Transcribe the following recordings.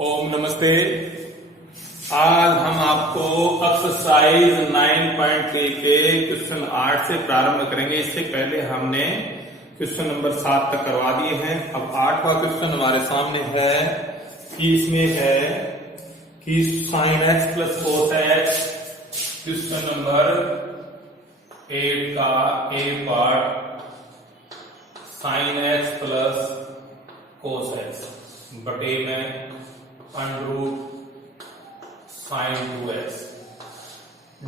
ओम नमस्ते। आज हम आपको एक्सरसाइज 9.3 के क्वेश्चन 8 से प्रारंभ करेंगे। इससे पहले हमने क्वेश्चन नंबर 7 तक करवा दिए हैं। अब 8वां क्वेश्चन हमारे सामने है कि इसमें है कि sine x plus cos x, question number 8 का A part, sine x plus cos x बटे में √ साइन 2x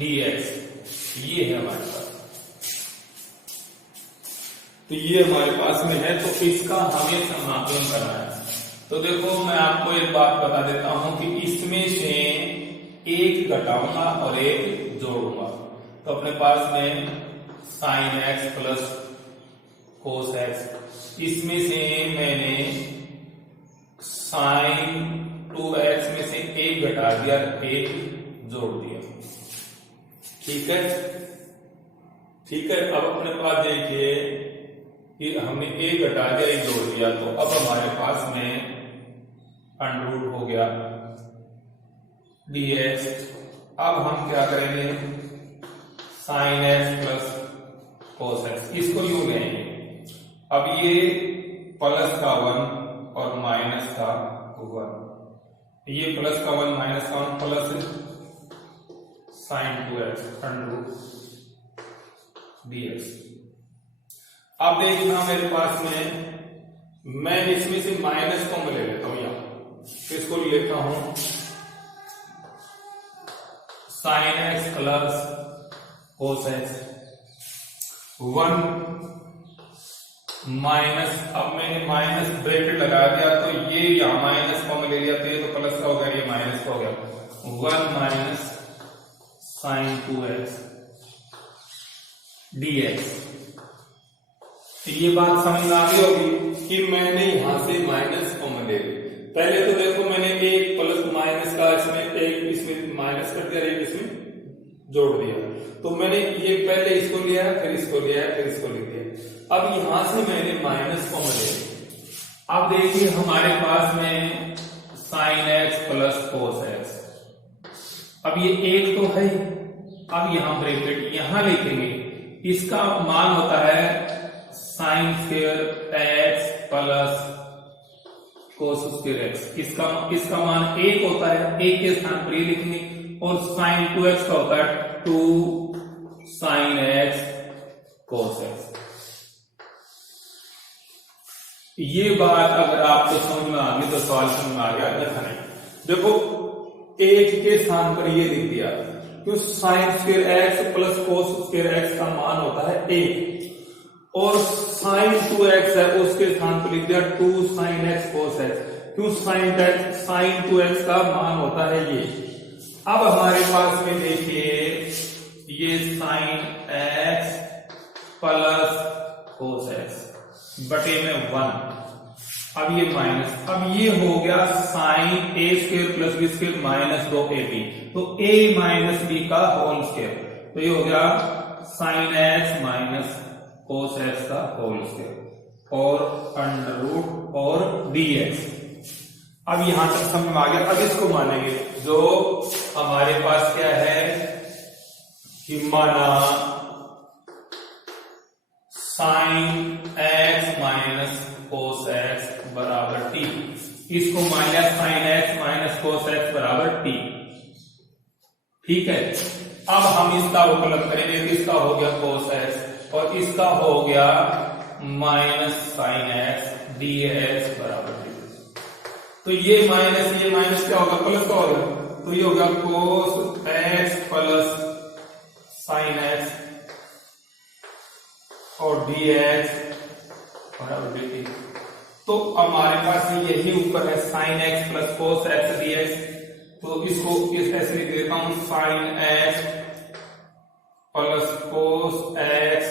dx, ये है हमारे पास। तो ये हमारे पास में है, तो इसका हमें समाकलन करना है। तो देखो मैं आपको एक बात बता देता हूं कि इसमें से एक घटाऊंगा और एक जोड़ूंगा। तो अपने पास में sign x plus cos x, इसमें से मैंने साइन 2x में से एक घटा दिया, एक जोड़ दिया। ठीक है, ठीक है। अब अपने पास देखिए कि हमने एक घटा दिया, एक जोड़ दिया, तो अब हमारे पास में √ हो गया dx। अब हम क्या करेंगे, sign x plus cos x, इसको यूं लेंगे। अब ये प्लस का 1 और माइनस का 1, ये प्लस का 1 माइनस का 1 प्लस साइन 2x √ dx। अब देखना मेरे पास में, मैं इसमें से माइनस को मैं ले लेता हूं, यहां तो इसको लेता हूं sign x plus cos x 1 minus, अब मैंने माइनस ब्रैकेट लगा दिया, तो ये यहां माइनस को मैं ले लिया, तो ये तो प्लस का हो गया, ये माइनस का हो गया। 1 माइनस साइन 2x dx। ये बात समझ में आ गई होगी कि मैंने यहां से माइनस को मैं ले लिया। पहले तो देखो मैंने एक प्लस माइनस का इसमें माइनस कर दिया, एक इसमें जोड़ दिया। तो मैंने ये पहले इसको लिया, फिर इसको लिया, फिर इसको लिख दिया। अब यहां से मैंने माइनस को ले लिया। अब देखिए हमारे पास में sign x plus cos x, अब ये एक तो है। अब यहां ब्रैकेट यहां लिखेंगे, इसका मान होता है sine square x plus cos square x. इसका मान 1 होता है, 1 के स्थान पर ये लिखेंगे। और साइन 2x का होता है 2 साइन एक्स कोस एक्स। ये बात अगर आपको समझ में आ गई तो सवाल समझ में आ गया, ऐसा नहीं। देखो 1 के स्थान पर ये लिख दिया, क्यों sine square x plus cos square x का मान होता है 1, और साइन 2x है उसके स्थान पर लिख दिया 2 साइन एक्स कोस एक्स, क्यों साइन 2x का मान होता है ये। अब हमारे पास में देखिए ये sign x plus cos x बटे में 1, अब ये माइनस, अब ये हो गया sine a square plus b square minus 2ab, तो a माइनस b का होल स्क्वायर, तो ये हो गया sine x minus cos x का होल स्क्वायर और √ और dx। अब यहां तक समझ में आ गया। अब इसको मानेंगे, जो हमारे पास क्या है कि माना sign x minus cos x बराबर t, इसको minus sign x minus cos x बराबर t। ठीक है, अब हम इसका उपलब्ध करेंगे, इसका हो गया कोस एक्स और इसका हो गया माइनस साइन एक्स dx बराबर t। तो ये माइनस क्या होगा, प्लस का होगा, तो ये होगा cos x plus sine x और dx बराबर dt। तो हमारे पास यही ऊपर है sign x plus cos x dx, तो इसको इस ऐसे लिख देता हूं sign x plus cos x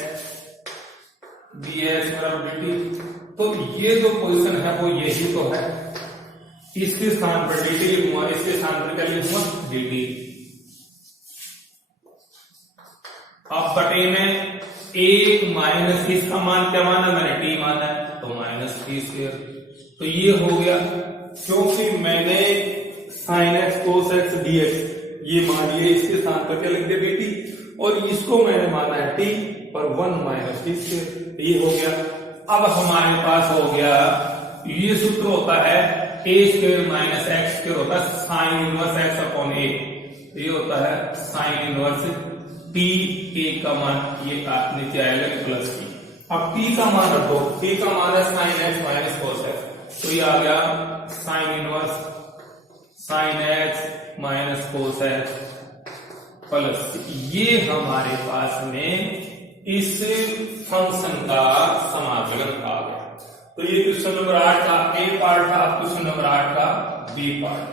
dx बराबर dt। तो ये जो पोजीशन है वो यही तो है, इसके स्थान पर dt लिखूंगा, इसके स्थान पर क्या लिखूंगा dt। अब बटे में 1 माइनस इसका मान क्या माना मैंने, t माना है, तो माइनस t स्क्वायर, तो ये हो गया क्योंकि मैंने sine x cos x dx ये मान लिया, इसके स्थान पर क्या लिख दिया dt, और इसको मैंने माना है t पर 1 माइनस टी स्क्वायर, ये हो गया। अब हमारे पास हो गया, ये सूत्र होता है a square minus x square होता है साइन इनवर्स एक्स अपॉन ए, ये होता है साइन इनवर्स t, a का मान ये नीचे आएगा प्लस टी। अब t का मान रखो, t का मान है sign x minus cos x, तो ये आ गया sine inverse sine x minus cos x plus, ये हमारे पास में इस फंक्शन का समाकलन आ गया। तो ये क्वेश्चन नंबर 8 का ए पार्ट था, क्वेश्चन नंबर 8 का बी पार्ट।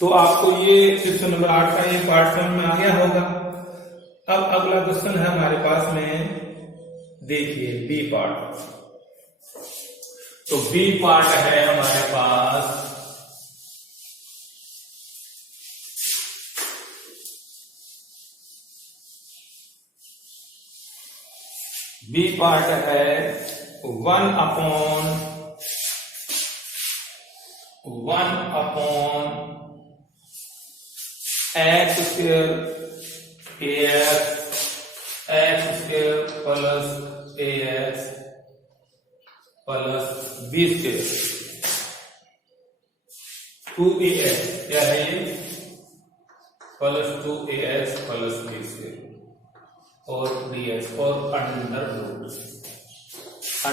तो आपको ये क्वेश्चन नंबर 8 का ये पार्ट समझ में आ गया होगा। अब अगला क्वेश्चन है हमारे पास में, देखिए बी पार्ट। तो बी पार्ट है हमारे पास, बी पार्ट है 1 upon x square x square plus a x plus b square 2ax, क्या है ये, plus 2ax plus b square और dx और अंडर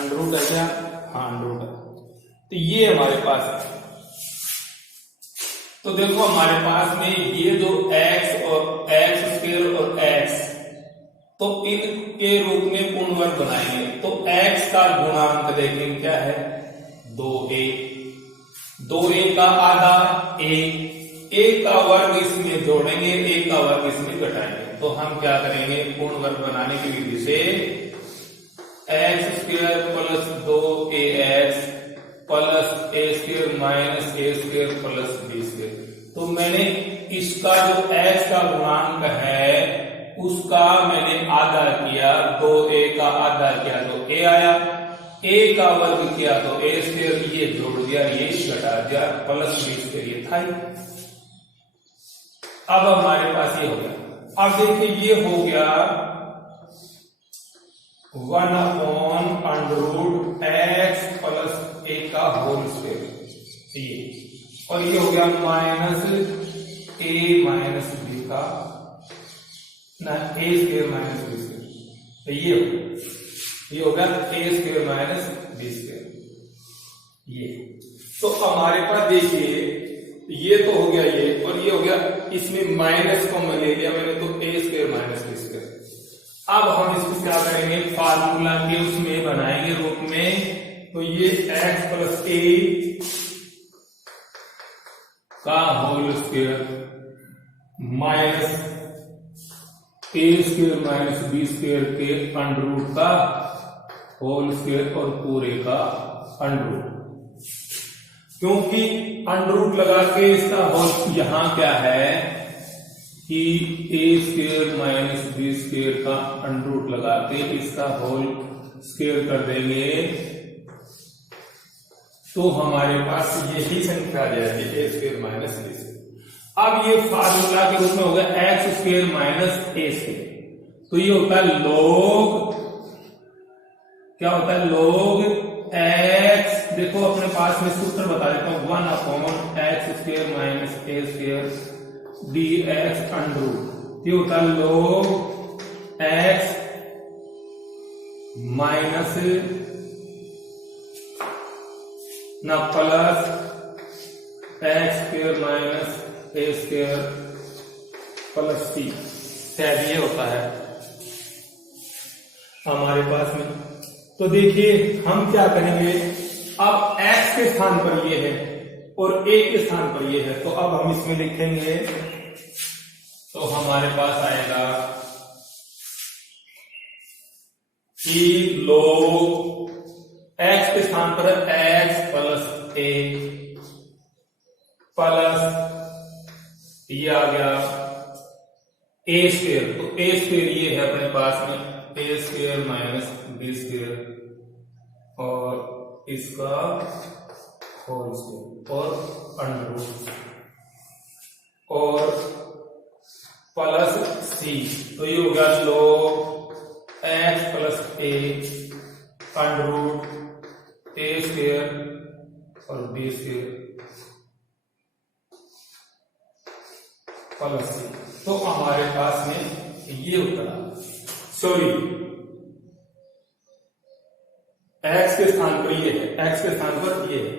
रूट है क्या, हाँ अंडर रूट है। तो ये हमारे पास है। तो देखो हमारे पास में ये जो x और एक्स स्क्वायर और x, तो इनके रूप में पूर्ण वर्ग बनाएंगे। तो x का गुणांक देखेंगे क्या है, 2a का आधा a का वर्ग इसमें जोड़ेंगे, a का वर्ग इसमें घटाएंगे। तो हम क्या करेंगे, पूर्ण वर्ग बनाने की विधि से x square plus 2ax plus a square minus a square plus b square. तो मैंने इसका जो x का गुणांक है उसका मैंने आधा किया, 2a का आधा किया तो a आया, a का वर्ग किया तो ए स्क्वायर, ये जोड़ दिया, ये घटा दिया, प्लस बी स्क्वायर ये था। अब हमारे पास ये हो गया। अब देखिए ये हो गया 1 upon under root x plus a का होल स्क्वायर, ये, और ये हो गया माइनस ए माइनस बी का ना ए स्क्वायर माइनस बी स्क्वायर, तो ये हो गया ए स्क्वायर माइनस बी स्क्वायर। ये तो हमारे पास देखिए ये तो हो गया ये, और ये हो गया, इसमें माइनस को मैं ले लिया मैंने, तो ए स्क्वायर माइनस बी स्क्वायर। अब हम इसको क्या करेंगे, फार्मूला के उसमें बनाएंगे रूप में। तो ये एक्स प्लस ए का whole square minus a square minus B square के अंडर रूट का होल स्क्वायर और पूरे का अंडर रूट, क्योंकि अंडर रूट लगा के इसका होल, यहां क्या है कि ए स्क्वायर माइनस बी स्क्वायर का अंडर रूट लगा के इसका होल स्क्वायर कर देंगे, तो हमारे पास यही संख्या आ जाएगी ए स्क्वायर माइनस बी स्क्वायर। अब ये फार्मूला के रूप में हो गया x square minus a square, तो ये होता है लॉग, क्या होता है, लॉग एक्स, देखो अपने पास में सूत्र बता देता हूं, 1 upon x square minus a square d x under root, ये होता है log एक्स माइनस ना plus x square minus a square plus c, शायद ये होता है हमारे पास में। तो देखिए हम क्या करेंगे, अब x के स्थान पर ये है और a के स्थान पर ये है, तो अब हम इसमें लिखेंगे, तो हमारे पास आएगा कि log x के स्थान पर x प्लस a प्लस ये आ गया a स्क्वायर, तो a स्क्वायर ये है अपने पास में, ए स्क्वायर माइनस बी स्क्वायर और इसका होल स्क्वायर और अंडर रूट और प्लस सी, तो ये हो गया log x plus A under root A square और बी स्क्वायर प्लस सी। तो हमारे पास में ये उत्तर आ, सॉरी x के स्थान पर ये है, x के स्थान पर ये है,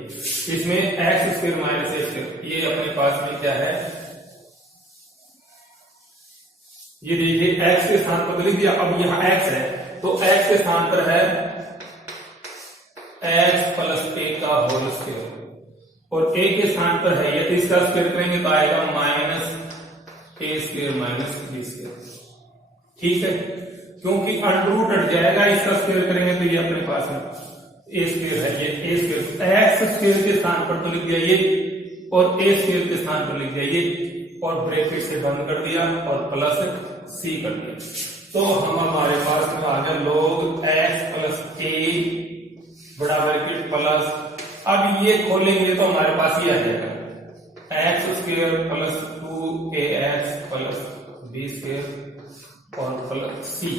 इसमें x square minus a square, ये अपने पास में क्या है, ये देखिए x के स्थान पर लिख दिया। अब यहाँ x है तो x के स्थान पर है x प्लस ए का होल स्क्वायर और a के स्थान पर है, यदि इसका स्क्वायर करेंगे तो आएगा minus a square minus B square. ठीक है, क्योंकि अंडर रूट हट जाएगा, इसका स्क्वायर करेंगे तो ये अपने पास में ए स्क्वायर है, ये ए स्क्वायर एक्स स्क्वायर के स्थान पर तो लिख दिया ये और ए स्क्वायर के स्थान पर लिख दिया ये और ब्रैकेट से बंद कर दिया और प्लस सी कर दिया। तो हम हमारे पास में आ गया log x प्लस ए बराबर के प्लस, अब ये खोलेंगे तो हमारे पास ये आ जाएगा x square plus 2ax plus b square और प्लस सी।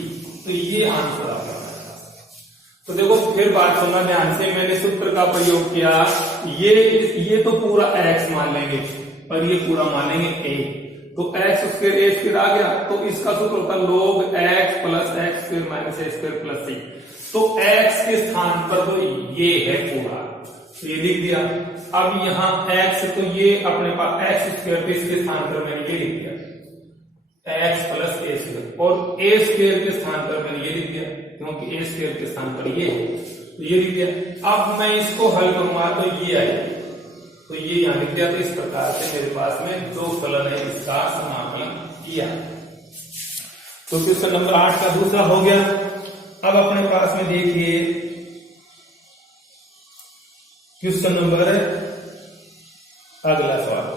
तो ये आंसर आ गया। तो देखो फिर बात सुनना ध्यान से, मैंने सूत्र का प्रयोग किया, ये तो पूरा x मान लेंगे और ये पूरा मानेंगे a, तो x स्क्वायर ए स्क्वायर आ गया, तो इसका सूत्र होता है log x plus x square minus a square plus c. तो x के स्थान पर तो ये है पूरा, तो ये लिख दिया। अब यहाँ x तो ये अपने पास एक्स स्क्वायर थे, इसके स्थान पर मैंने ये लिख दिया x प्लस ए स्क्वायर और ए स्क्वायर के स्थान पर मैंने ये लिख दिया क्योंकि ए स्क्वायर के स्थान पर ये है, तो ये लिख दिया। अब मैं इसको हल करूंगा तो ये आएगा, तो ये यहां लिख दिया। तो इस प्रकार से मेरे पास में दो फलन है, इसका समाकलन किया। तो क्वेश्चन नंबर 8 का दूसरा हो गया। अब अपने पास में देखिए क्वेश्चन नंबर अगला सवाल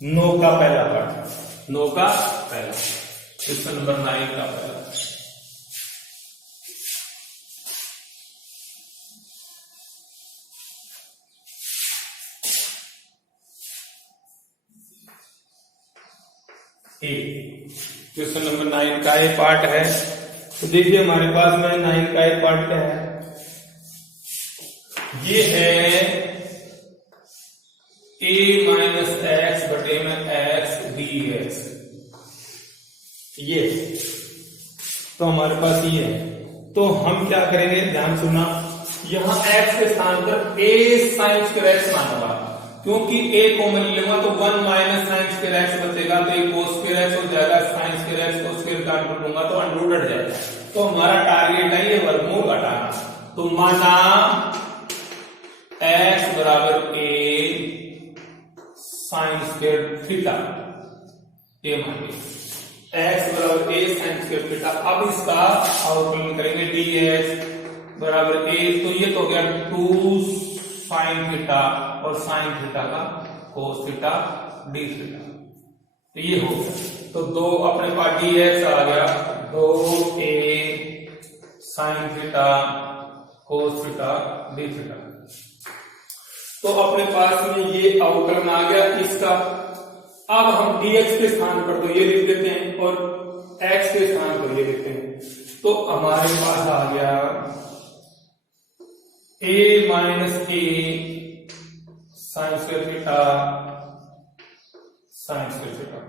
9 का पहला पार्ट, 9 का पहला क्वेश्चन नंबर 9 का पहला। क्वेश्चन नंबर 9 का एक पार्ट है। तो देखिए हमारे पास में 9 का एक पार्ट क्या है, ये है a माइनस एक्स बटे में एक्स डी एक्स, ये तो हमारे पास ये है। तो हम क्या करेंगे, ध्यान सुनना, यहां x के स्थान पर a साइन स्क्वायर एक्स मानूंगा, क्योंकि a को मैं लूंगा तो 1 माइनस साइन स्क्वायर एक्स बचेगा, तो एक cos स्क्वायर एक्स हो जाएगा, साइन स्क्वायर एक्स को स्क्वायर का अंडर लूंगा तो अंडर रूट हट जाएगा। तो हमारा टारगेट है ये वर्गमूल हटाना। तो माना x बराबर a साइन स्क्वायर थीटा, ये मान लीजिए x बराबर a साइन स्क्वायर थीटा। अब इसका अवकलन करेंगे dx बराबर a, तो ये तो हो गया 2 साइन थीटा और साइन थीटा का कोस थीटा डी थीटा, तो ये हो गया। तो दो अपने पास dx आ गया 2a sine theta cos theta D theta. तो अपने पास में ये अवकलन आ गया इसका। अब हम dx के स्थान पर तो ये लिख देते हैं और x के स्थान पर ये लिखते हैं। तो हमारे पास आ गया a minus A sign square theta sine square theta,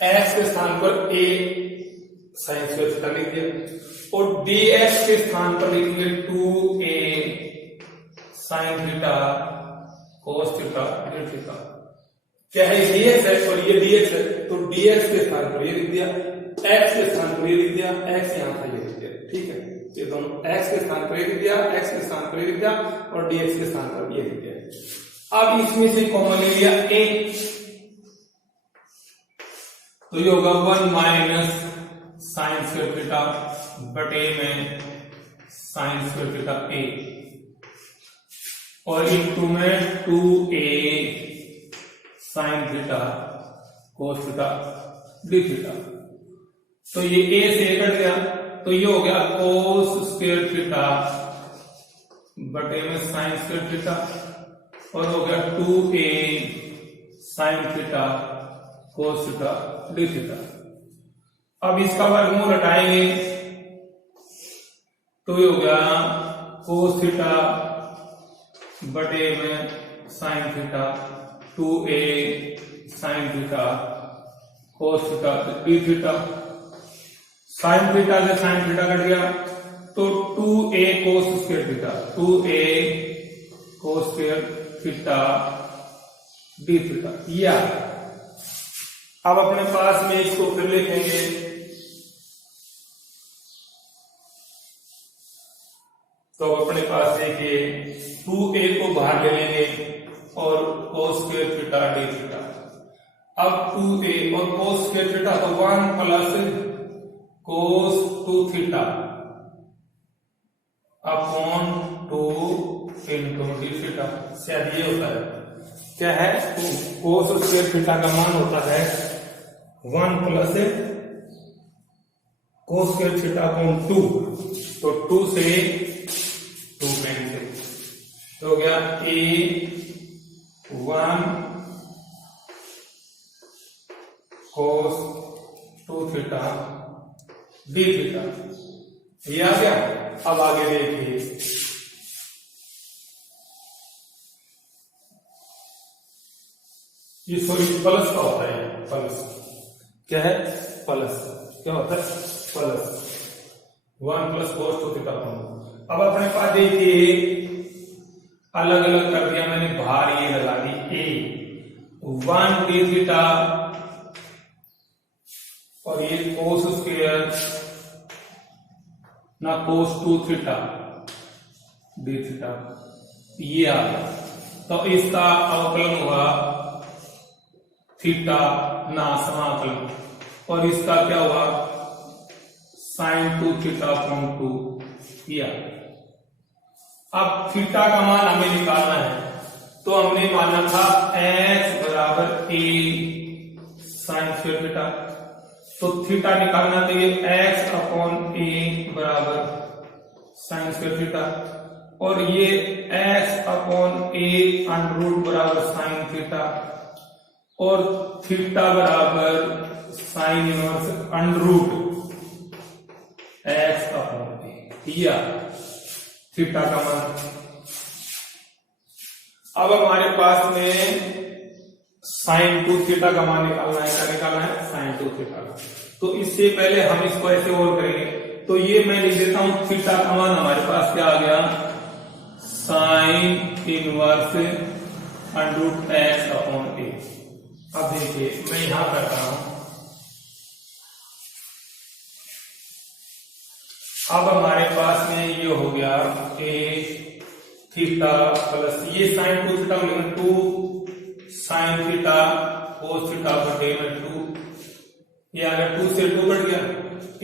x के स्थान पर a साइन स्क्वायर थीटा लिख दिया और dx के स्थान पर लिखेंगे 2a sine theta cos theta D theta. क्या है, dx है और ये dx है, तो dx के स्थान पर ये लिख दिया, x के स्थान पर ये लिख दिया, x यहां था ये लिख दिया। ठीक है, ये दोनों x के स्थान पर ये लिख दिया, x के स्थान पर ये लिख दिया और dx के स्थान पर ये लिख दिया। अब इसमें से कॉमन ले लिया a, तो ये होगा 1 माइनस साइन स्क्वायर थीटा बटे में साइन स्क्वायर थीटा a और इंटू में 2a sine theta cos theta D theta. तो ये a से कट गया, तो ये हो गया कोस स्क्वायर थीटा बटे में साइन स्क्वायर थीटा और हो गया 2a sine theta cos theta D theta. अब इसका वर्गमूल हटाएंगे तो ये हो गया कोस थीटा बटे में sine theta 2a sine theta cos theta D theta. Sine theta से साइन थीटा कट गया तो 2a cos square theta 2a cos square theta D theta. या अब अपने पास में इसको फिर लिखेंगे तो अपने पास देखिए 2a को बाहर ले लेंगे और cos square theta D theta. अब 2a और कोस स्क्वायर थीटा तो 1 plus cos 2 theta upon 2 into D theta. शायद ये होता है क्या है कोस स्क्वायर थीटा का मान होता है 1 plus cos square theta upon 2 तो 2 से 2 कैंसिल तो हो गया a 1 cos 2 theta D theta. ये आ गया। अब आगे देखिए ये सॉरी प्लस का होता है प्लस क्या है प्लस क्या होता है प्लस 1 प्लस कोस 2 थीटा। अब अपने पास देखिए अलग अलग कर दिया मैंने बाहर ये लगा दी a 1 डी थीटा और ये कोस स्क्वायर ना कोस 2 थीटा डी थीटा। ये आ गया तो इसका अवकलन हुआ थीटा ना समाकलन और इसका क्या हुआ साइन 2 थीटा अपॉन 2 किया। अब थीटा का मान हमें निकालना है तो हमने माना था x बराबर a साइन स्क्वायर थीटा तो थीटा निकालना तो ये x अपॉन a बराबर साइन स्क्वायर थीटा और ये x upon a under root बराबर साइन थीटा और थीटा बराबर sine inverse under root x upon a या थीटा का मान। अब हमारे पास में साइन 2 थीटा का मान निकालना है। क्या निकालना है साइन 2 थीटा का। तो इससे पहले हम इसको ऐसे और करेंगे तो ये मैं लिख देता हूं थीटा का मान हमारे पास क्या आ गया sine inverse under root x upon a। अब देखिए मैं यहां करता हूं अब हमारे पास में ये हो गया a थीटा प्लस ये साइन 2 थीटा में 2 साइन थीटा कोस थीटा बटे में 2 ये आ गया 2 से 2 कट गया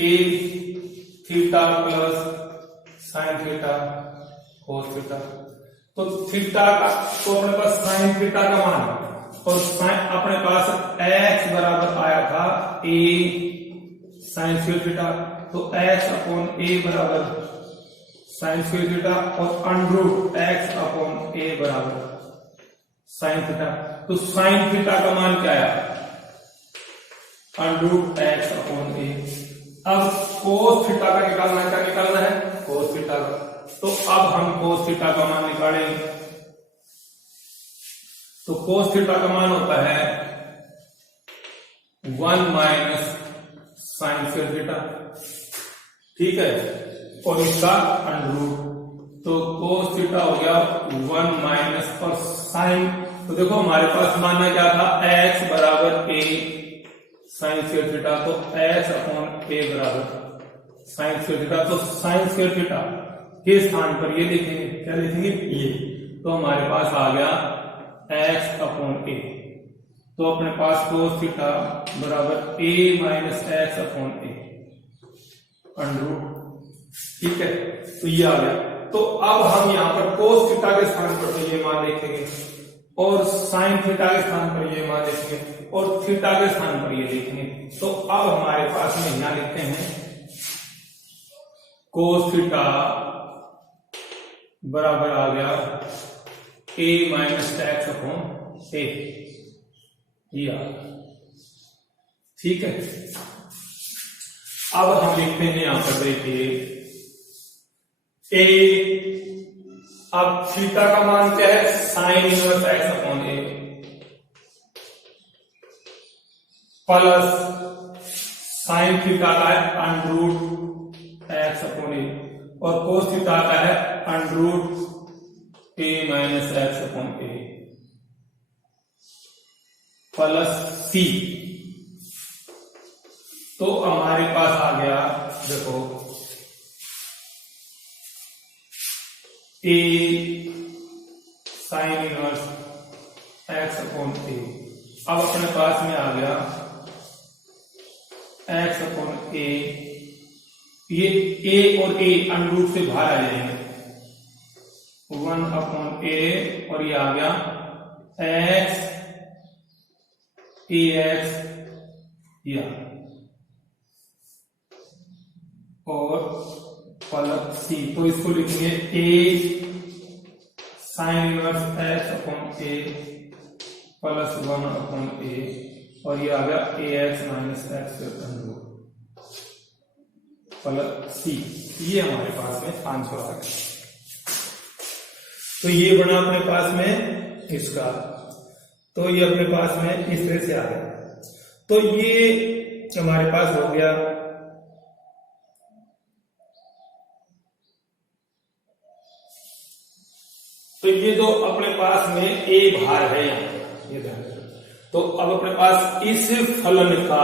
a theta plus sine theta cos theta. तो थीटा का तो अपने पास साइन थीटा का मान और साइन अपने पास x बराबर आया था a साइन स्क्वायर थीटा तो x अपॉन a बराबर साइन स्क्वायर थीटा और under root x upon a बराबर साइन थीटा। तो साइन थीटा का मान क्या आया under root x upon a। अब कोस थीटा का निकालना है। क्या निकालना है कोस थीटा का। तो अब हम कोस थीटा का मान निकालेंगे तो कोस थीटा का मान होता है 1 माइनस साइन स्क्वायर थीटा ठीक है और इसका अंडर रूट तो कोस थीटा हो गया 1 माइनस और साइन। तो देखो हमारे पास मानना क्या था x बराबर a साइन स्क्वायर थीटा तो x अपॉन a बराबर साइन स्क्वायर थीटा। तो साइन स्क्वायर थीटा के स्थान पर ये लिखेंगे क्या लिखेंगे ये तो हमारे पास आ गया x अपॉन a। तो अपने पास कोस थीटा बराबर a minus x upon a under root ठीक है। तो ये आ गया। तो अब हम यहाँ पर कोस थीटा के स्थान पर तो ये मान लिखेंगे और साइन थीटा के स्थान पर ये मान लिखेंगे और थीटा के स्थान पर ये लिखेंगे। तो अब हमारे पास में यहाँ लिखते हैं कोस थीटा बराबर आ गया a माइनस एक्स अपॉन ए, ये आ गया। ठीक है, अब हम लिखते हैं यहां पर देखिए a, अब थीटा का मान क्या है, sine inverse x upon a plus sign theta का है अंडर रूट एक्स अपॉन ए और कोस थीटा का है under root A minus x upon a plus c. तो हमारे पास आ गया, देखो ए साइन इनवर्स एक्स अपॉन ए, अब अपने पास में आ गया एक्स अपॉन ए, ये ए और ए अंडर रूट से बाहर आ जाएंगे, 1 अपॉन ए और ये आ गया एक्स ए एक्स या और प्लस सी। तो इसको लिखेंगे ए sine inverse x upon a plus 1 upon ए और ये आ गया ए x minus x plus c. ये हमारे पास में आंसर आ गया। तो ये बना अपने पास में इसका, तो ये अपने पास में इस तरह से आ गया। तो ये हमारे पास हो गया तो ये जो अपने पास में ए भार है यहाँ, ये ध्यान रखो। तो अब अपने पास इस फलन का,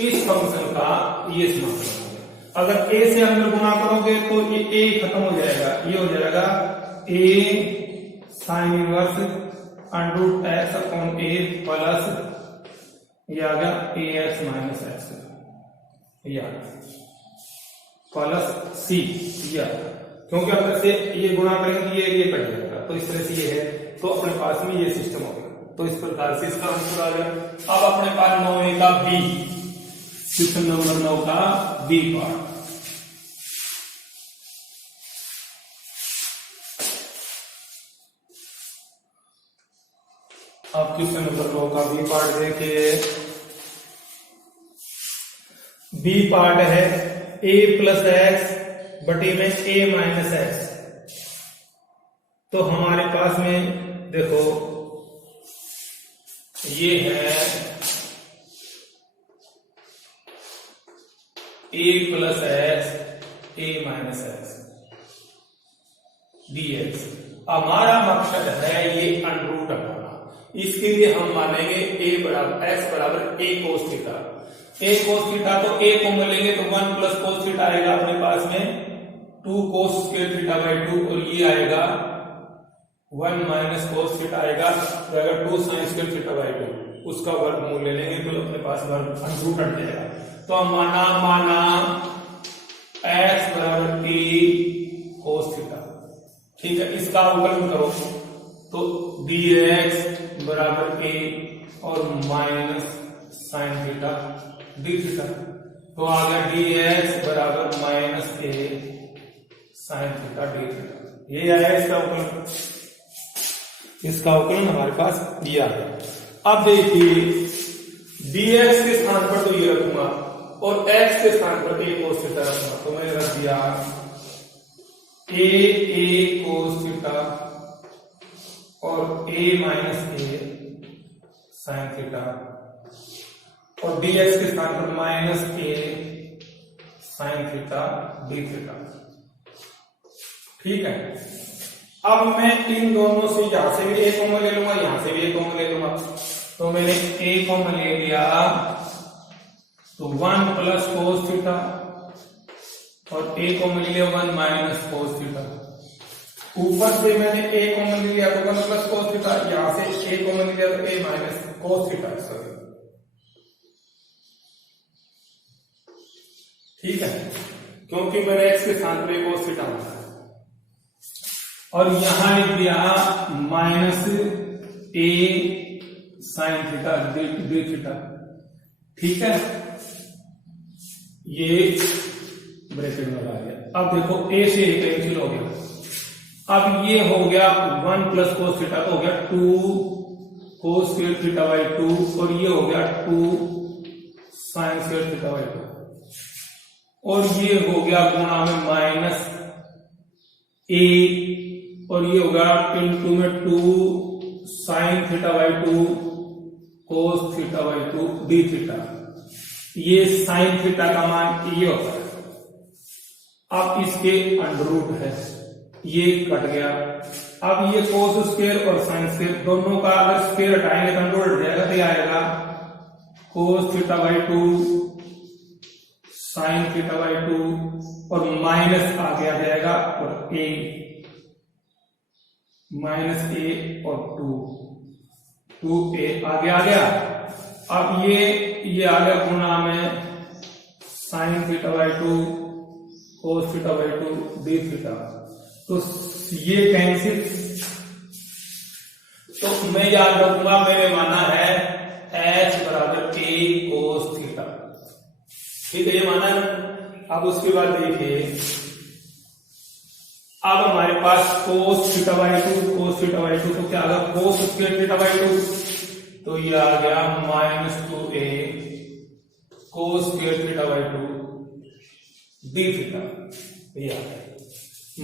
इस फंक्शन का ये समाकलन हो गया। अगर ए से अंदर गुणा करोगे तो ये ए खत्म हो जाएगा, ये हो जाएगा a sine inverse under root x upon a plus ये आ गया ए एक्स माइनस एक्स, ये आ गया प्लस सी, ये आ गया। क्योंकि अगर से ये गुणा करेंगे ये कट जाएगा, तो इस तरह से ये है। तो अपने पास में ये सिस्टम हो गया। तो इस प्रकार से इसका आंसर आ गया। अब अपने पास 9 का बी, क्वेश्चन नंबर 9 का बी पार्ट। अब क्वेश्चन नंबर 9 का बी पार्ट देखिए। बी पार्ट है ए प्लस एक्स बटे में ए माइनस एक्स। तो हमारे पास में देखो ये है ए प्लस एक्स ए माइनस एक्स dx। हमारा मकसद है ये अंडर रूट हटाना। इसके लिए हम मानेंगे ए बराबर एक्स बराबर ए कोस थीटा। ए कोस थीटा तो ए को मिलेंगे तो 1 प्लस कोस थीटा आएगा अपने पास में 2 कोस स्क्वायर थीटा बाई 2 और ये आएगा 1 माइनस कोस थीटा आएगा, तो अगर 2 साइन स्क्वायर थीटा बाई 2 उसका वर्गमूल ले लेंगे तो अपने पास वर्ग अंडर रूट हट जाएगा। तो हम माना एक्स बराबर ए कोस थीटा। ठीक है, इसका अवकलन करो तो dx बराबर ए और minus sine theta D theta. तो आ गया dx बराबर माइनस ए साइन थीटा डी थीटा। ये आया इसका अवकलन। इसका अवकलन हमारे पास दिया है। अब देखिए dx के स्थान पर तो ये रखूंगा और x के स्थान पर a cos थीटा रखूंगा। तो मैंने रख दिया a cos थीटा और a minus a sign theta और dx के स्थान पर minus a sine theta D theta. ठीक है, अब मैं इन दोनों से यहां से भी a कॉमन ले लूंगा, यहां से भी a कॉमन ले लूंगा। तो मैंने a कॉमन ले लिया तो 1 प्लस कोस थीटा और a कॉमन ले लिया 1 माइनस कोस थीटा। ऊपर से मैंने a कॉमन ले लिया तो 1 प्लस कोस थीटा, यहां से a कॉमन ले लिया तो a माइनस कोस थीटा। ठीक है, क्योंकि मैंने x के स्थान पर कोस थीटा माना है और यहां लिख दिया minus a sine theta D theta. ठीक है, ये ब्रैकेट में आ गया। अब देखो ए से ए कैंसिल हो गया। अब ये हो गया 1 प्लस कोस थीटा तो हो गया 2 कोस स्क्वायर थीटा बाई 2 और ये हो गया 2 साइन स्क्वायर थीटा बाई 2 और ये हो गया गुणा में माइनस ए और ये होगा इंटू में 2 sine theta by 2 cos theta by 2 D theta. ये साइन थीटा का मान ये होता है। अब इसके अंडर रूट है, ये कट गया। अब ये कोस स्क्वायर और साइन स्क्वायर दोनों का अगर स्क्वायर हटाएंगे तो अंडर रूट हट जाएगा, तो ये आएगा कोस theta by 2 sine theta by 2 और माइनस आगे आ जाएगा और ए माइनस ए और 2a आगे आ गया। अब ये आ गया गुणा में sine theta by 2 cos theta by 2 D theta. तो ये कैंसिल, तो मैं याद रखूंगा मैंने माना है h बराबर k कोस थीटा, ठीक है, ये माना है। अब उसके बाद देखिए, अब हमारे पास cos theta by 2 cos theta by 2 तो क्या आ गया कोस स्क्वायर थीटा बाई 2, तो ये आ गया minus 2a cos square theta by 2 D theta. ये आ गया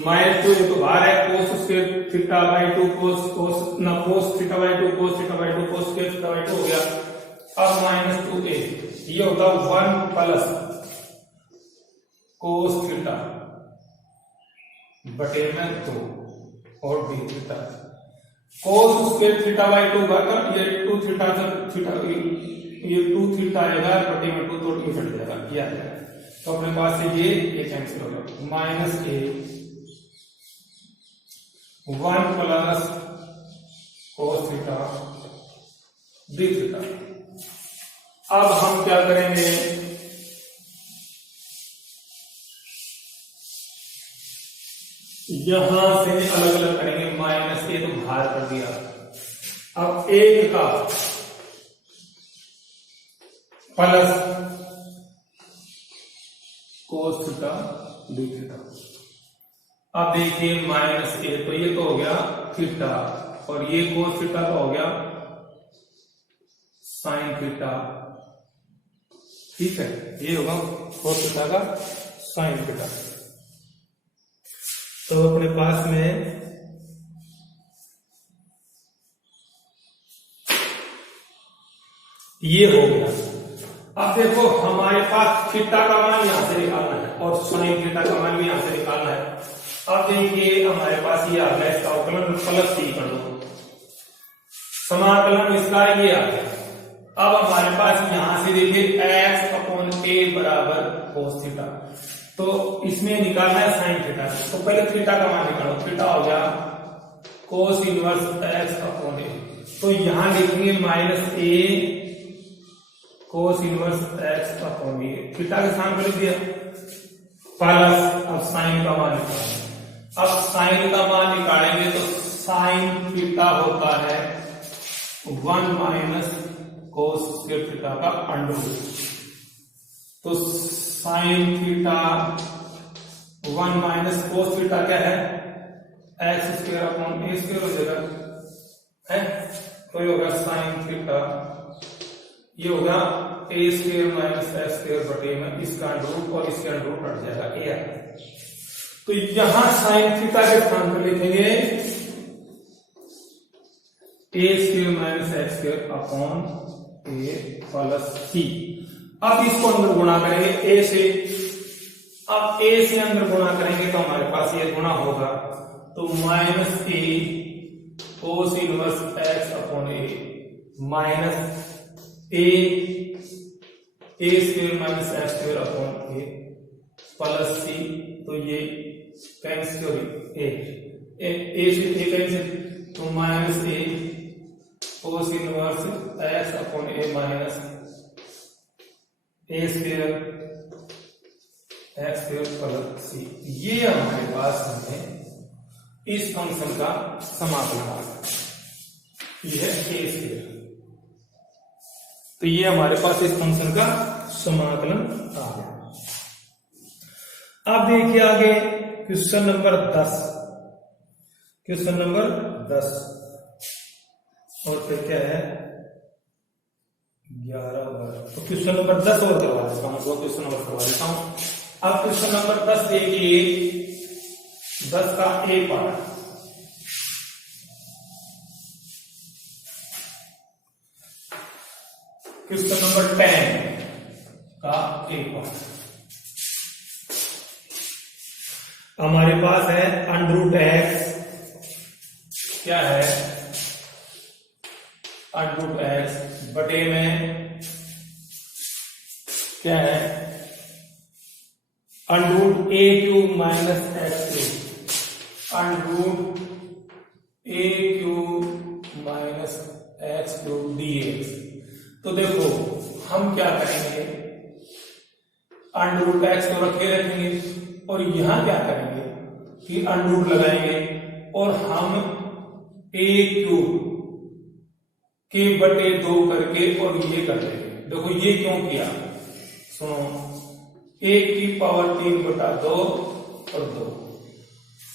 माइनस 2 तो बाहर है, cos square theta by 2 cos theta by 2 cos theta by 2 cos square theta by 2 हो गया। अब माइनस 2a ये होगा 1 प्लस कोस थीटा बटे में 2 और D theta. Cos square theta by 2 भाग ये 2 थीटा थीटा ये 2 थीटा आएगा बटे में 2 तो ये कट जाएगा, ये आ जाएगा। तो अपने पास से ये कैंसिल हो गया minus a 1 plus cos theta D theta. अब हम क्या करेंगे, यहां से अलग अलग करेंगे, माइनस ए तो बाहर कर दिया। अब एक का plus cos theta D theta. अब देखिए माइनस ए तो ये तो हो गया थीटा और ये कोस थीटा तो हो गया साइन थीटा, ठीक है, ये होगा कोस थीटा का साइन थीटा। तो अपने पास में ये हो गया। अब देखो हमारे पास थीटा का मान यहां से निकालना है और साइन थीटा का मान भी यहां से निकालना है। अब देखिए हमारे पास ये आ गया, इसका अवकलन प्लस सी कर दो, समाकलन इसका ये आ गया। अब हमारे पास यहां से देखिए x अपॉन a बराबर कोस थीटा, तो इसमें निकालना है साइन थीटा। तो पहले थीटा का मान निकालो, थीटा हो गया cos inverse x upon a। तो यहां लिखेंगे minus a cos inverse x upon a, theta के सामने लिख दिया प्लस अब साइन का मान निकालेंगे। अब साइन का मान निकालेंगे तो साइन थीटा होता है 1 माइनस कोस स्क्वायर थीटा का अंडर रूट। तो sine theta 1 minus cos theta क्या है एक्स स्क्वायर अपॉन ए स्क्वायर हो जाएगा है, तो ये होगा साइन थीटा, ये होगा ए स्क्वायर माइनस एक्स स्क्वायर बटे में इसका अंडर रूट और इसका अंडर रूट हट जाएगा ए। तो यहां साइन थीटा के स्थान पर लिखेंगे a square minus x square upon a plus c. अब इसको अंदर गुणा करेंगे ए से, अब ए से अंदर गुणा करेंगे तो हमारे पास ये गुणा होगा, तो minus a cos inverse x upon a minus a square minus x square upon a plus c. तो ये कैंसिल ए से ए कैंसिल, तो minus a cos inverse x upon a minus a square x square plus c. ये हमारे पास हमें इस function का समाकलन आ गया, ये है ए स्क्वायर। तो ये हमारे पास इस फंक्शन का समाकलन आ गया। अब देखिए आगे क्वेश्चन नंबर 10। क्वेश्चन नंबर 10 और फिर क्या है 11 वर्ग। तो क्वेश्चन नंबर 10 और करवा देता हूं, 2 क्वेश्चन और करवा देता हूं। अब क्वेश्चन नंबर 10 देखिए, 10 का ए पार्ट। क्वेश्चन नंबर 10 का ए पार्ट हमारे पास है अंडर रूट एक्स। क्या है अंडर रूट एक्स बटे में क्या है under root a cube minus x cube. Under root a cube minus x cube d x. तो देखो हम क्या करेंगे, अंडर रूट एक्स को रखेंगे और यहां क्या करेंगे कि अंडर रूट लगाएंगे और हम ए क्यूब के बटे 2 करके और ये कर देंगे। देखो ये क्यों किया, सुनो, ए की पावर 3 बटा 2 और 2।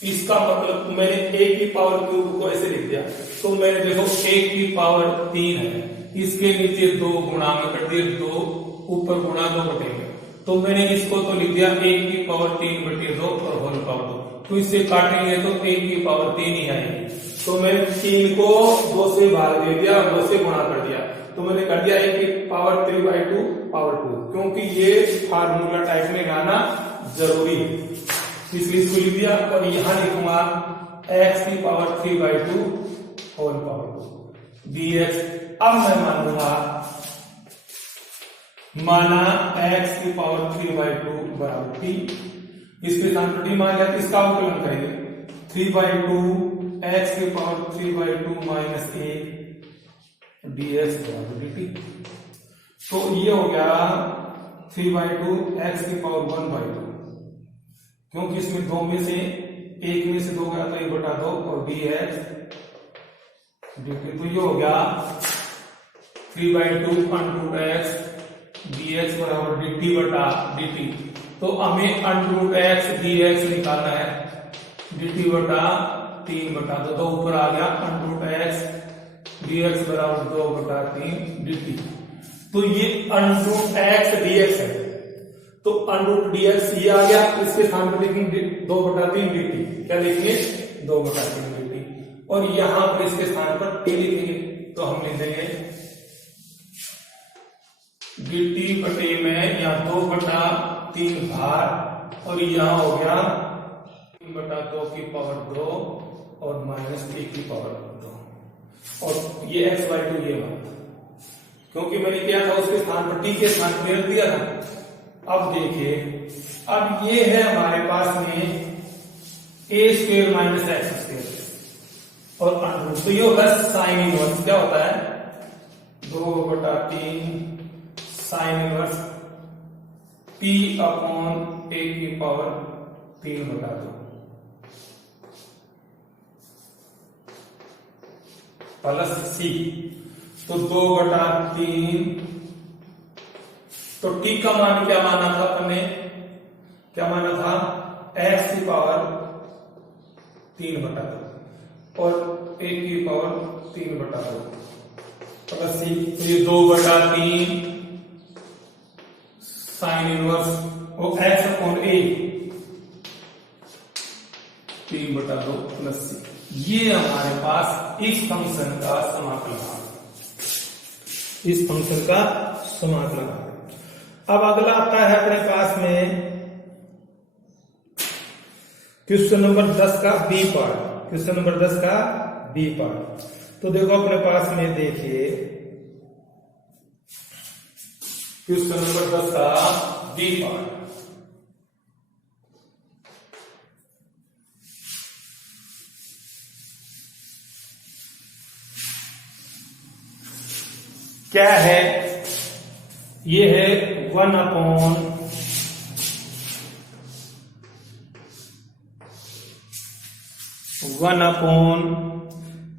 इसका मतलब मैंने ए की पावर क्यूब को ऐसे लिख दिया, तो मैंने देखो ए की पावर 3 है, इसके नीचे 2 गुणा में कर दिए, 2 ऊपर गुणा 2 बटेगा, तो मैंने इसको तो लिख दिया ए की पावर 3 बटे 2 और होल पावर 2। तो इससे काटेंगे तो ए की पावर 3 ही आएगी। तो मैंने 3 को 2 से भाग दे दिया और 2 से गुणा कर दिया, तो मैंने कर दिया ए की पावर 3/2 पावर 2, क्योंकि ये फार्मूला टाइप में लाना जरूरी है, इसलिए इसको लिख दिया। और यहां लिखूंगा एक्स की पावर 3/2 होल पावर 2 dx। अब मैं मानूंगा, माना x की पावर 3/2 बराबर t, इसके स्थान पर t मान लिया, इसका अवकलन करेंगे 3/2 x की पावर 3/2 माइनस 1 dx बराबर dt। तो ये हो गया 3/2 x की पावर 1/2, क्योंकि इसमें 2 में से 1 में से 2 गया तो 1/2 और dx dt। तो ये हो गया 3/2 अंडर रूट x dx बराबर dt बटा dt। तो हमें अंडर रूट x dx निकालना है, dt बटा 3 बटा 2 ऊपर आ गया अंडर रूट x dx बराबर 2 बटा 3 dt। तो ये अंडर रूट x dx है, तो अंडर रूट dx ये आ गया, इसके स्थान पर लिखेंगे 2 बटा 3 dt। क्या लिखेंगे 2 बटा 3 dt, और यहां पर इसके स्थान पर t लिखेंगे, तो हम लिख देंगे dt बटे में या 2 बटा 3 भार, और यहां हो गया 3 बटा 2 की पावर 2 और माइनस 1 की पावर 2, और ये x/2 ये बात, क्योंकि मैंने किया था उसके स्थान पर t के स्थान पर रख दिया था। अब देखिए, अब ये है हमारे पास में a² माइनस x², और अंडर रूट, तो ये होता है साइन इनवर्स। क्या होता है 2 बटा 3 sine inverse p upon a की पावर 3 बटा 2 प्लस c। तो 2 बटा 3, तो t का मान क्या माना था अपने, क्या माना था x की पावर 3 बटा 2 और a की पावर 3 बटा 2 प्लस c। तो ये 2 बटा 3 साइन इनवर्स और x अपॉन a 3 बटा 2 प्लस c। ये हमारे पास इस फंक्शन का समाकलन है, इस फंक्शन का समाकलन है। अब अगला आता है अपने पास में क्वेश्चन नंबर 10 का बी पार्ट। क्वेश्चन नंबर 10 का बी पार्ट, तो देखो अपने पास में देखिए क्वेश्चन नंबर 10 का बी पार्ट। क्या है, ये है 1 अपॉन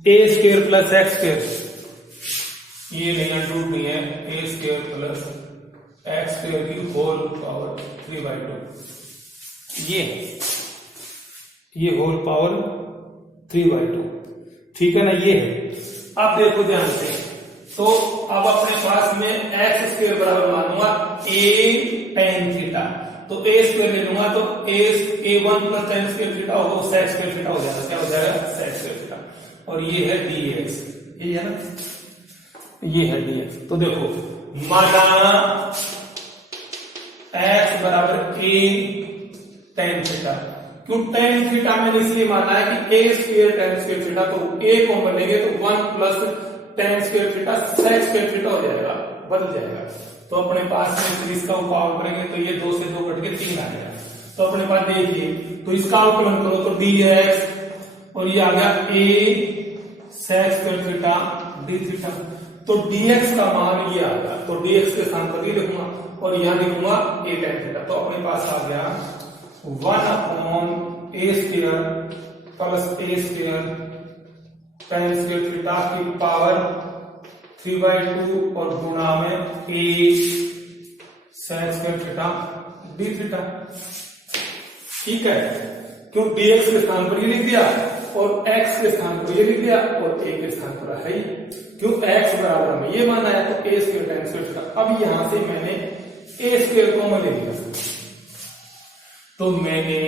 a² प्लस x², ये नहीं अंडर रूट नहीं है, a² प्लस x² की होल पावर 3/2 ये होल पावर 3/2, ठीक है ना, ये है। अब देखो ध्यान से, तो अब अपने पास में एक्स स्क्वायर बराबर मानूंगा a tan थीटा, तो a स्क्वायर ले लूंगा, तो a1 plus tan square theta होगा, वो sec स्क्वायर थीटा हो जाएगा, क्या हो जाएगा, sec स्क्वायर थीटा, और ये है dx, ये है ना, ये है dx। तो देखो माना x बराबर a tan थीटा, क्यों tan थीटा मैंने इसलिए माना है कि a square tan square theta, तो a कॉमन लेंगे तो 1 plus tan square theta sec square theta हो जाएगा, बदल जाएगा। तो अपने पास में इसका पावर करेंगे तो ये 2 से 2 कट के 3 आ जाएगा। तो अपने पास देखिए, तो इसका अवकलन करो तो dx, और ये आ गया a sec square theta d theta, तो dx का मान ये आ गया, तो dx के स्थान पर ये लिखूंगा और यहां लिखूंगा a tan थीटा, तो अपने पास आ गया 1/a square plus a square tan square theta की पावर 3/2 और गुणा में a sec square theta d theta, ठीक है, क्यों dx के स्थान पर ये लिख दिया और x के स्थान पर ये लिख दिया और a के स्थान पर है, क्यों x बराबर में ये माना है, तो a square tan square theta. अब यहां से मैंने a स्क्वायर कॉमन ले लिया, तो मैंने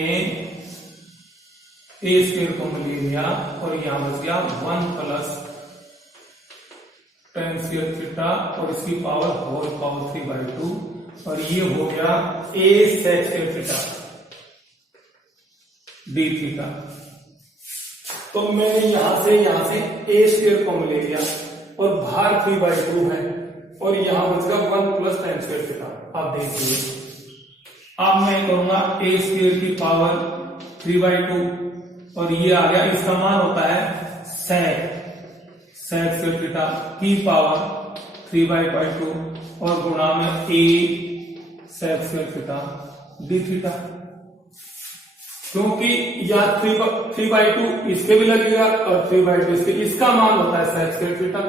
a स्क्वायर कॉमन ले लिया और यहां बच गया 1 प्लस tan स्क्वायर थीटा और इसकी पावर होल पावर 3/2, और ये हो गया a sec square theta d theta. तो मैंने यहां से a स्क्वायर कॉमन ले लिया और भाग 3/2 है, और यहां बच गया 1 प्लस tan स्क्वायर थीटा। अब देखिए, अब मैं करूंगा a स्क्वायर की पावर 3/2 और ये आ गया, इसका मान होता है sec स्क्वायर थीटा की पावर 3/2 और गुणा में a sec square theta d theta, क्योंकि यह 3/2 इसके भी लगेगा और 3/2 इसके, इसका मान होता है sec स्क्वायर थीटा,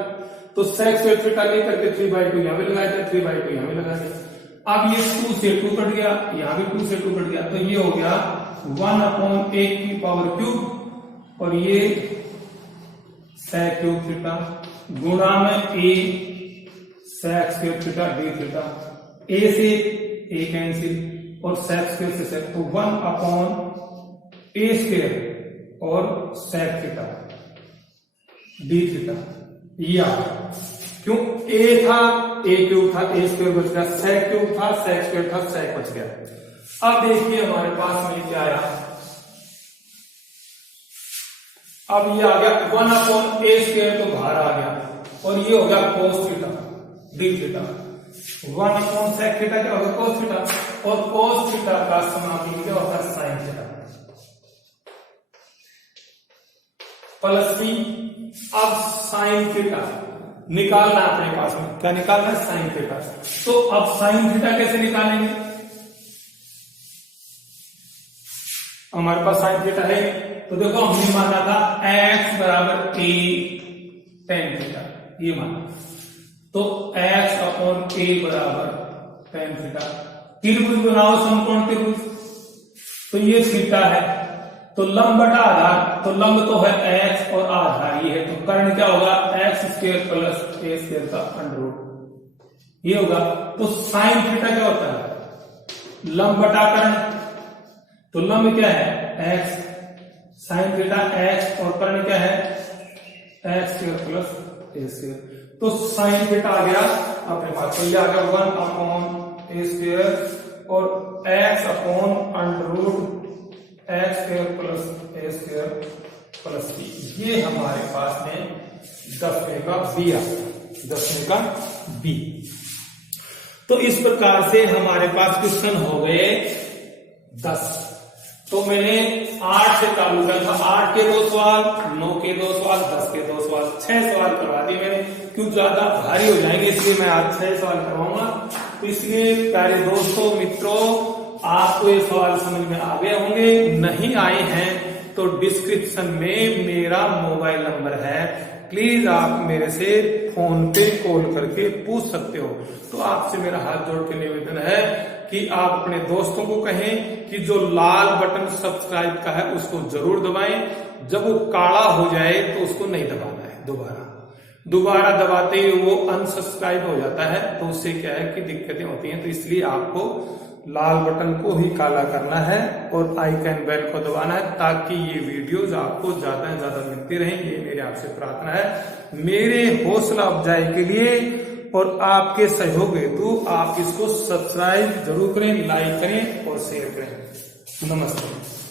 तो sec स्क्वायर थीटा लेकर के 3/2 यहां भी लगाए थे, 3/2 यहां भी लगाए थे। अब ये 2 से 2 कट गया, यहां भी 2 से 2 कट गया, तो ये हो गया 1/a की पावर क्यूब और ये sec क्यूब थीटा गुणा में a sec square theta d theta, a से a कैंसिल और sec स्क्वायर से sec, तो 1/a स्क्वायर और sec थीटा d थीटा, ये आ गया, क्यों a था a क्यूब था, a स्क्वायर बच गया, sec क्यूब था sec स्क्वायर था, sec बच गया। अब देखिए हमारे पास में क्या आया, अब ये आ गया 1/a स्क्वायर, तो बाहर आ गया और ये हो गया cos theta d theta, 1/sec theta क्या होगा, cos थीटा, और cos थीटा का समाकलन क्या होता है, sin थीटा प्लस c। अब sin थीटा निकालना अपने पास में, क्या निकालना है, sin थीटा। तो अब sin थीटा कैसे निकालेंगे, हमारे पास sin थीटा है, तो देखो हमने माना था x बराबर a tan थीटा, ये माना, तो x/a बराबर tan थीटा। त्रिभुज बनाओ, समकोण त्रिभुज, तो ये थीटा है, तो लंब बटा आधार, तो लंब तो है x और आधार ये है, तो कर्ण क्या होगा, x square plus a square का अंडर ये होगा। तो sin थीटा क्या होता है, लंब बटा कर्ण, तो लंब क्या है x, sin थीटा x और कर्ण क्या है x square plus a square, तो sin थीटा आ गया अपने पास, तो ये आ गया 1/a स्क्वायर और x/√x square plus a square plus b, ये हमारे पास में 10वें का b आ गया, 10वें का b। तो इस प्रकार से हमारे पास क्वेश्चन हो गए 10। तो मैंने 8 से चालू किया था, 8 के 2 सवाल, 9 के 2 सवाल, 10 के 2 सवाल, 6 सवाल करवा दिए मैंने, क्यों ज्यादा भारी हो जाएंगे इसलिए मैं आज 6 सवाल करवाऊंगा। तो इसलिए प्यारे दोस्तों मित्रों, आपको ये सवाल समझ में आ गए होंगे, नहीं आए हैं तो डिस्क्रिप्शन में मेरा मोबाइल नंबर है, प्लीज आप मेरे से फोन पे कॉल करके पूछ सकते हो। तो आपसे मेरा हाथ जोड़ के निवेदन है, कि आप अपने दोस्तों को कहें कि जो लाल बटन सब्सक्राइब का है उसको जरूर दबाएं, जब वो काला हो जाए तो उसको नहीं दबाना है, दोबारा दबाते ही वो अनसब्सक्राइब हो जाता है, तो उससे क्या है कि दिक्कतें होती हैं। तो इसलिए आपको लाल बटन को ही काला करना है और आइकन बेल को दबाना है, ताकि ये वीडियोस आपको ज्यादा से ज्यादा मिलती रहें। ये मेरी आपसे प्रार्थना है, मेरे हौसला अफजाई के लिए और आपके सहयोग हेतु आप इसको सब्सक्राइब जरूर करें, लाइक करें और शेयर करें। नमस्ते।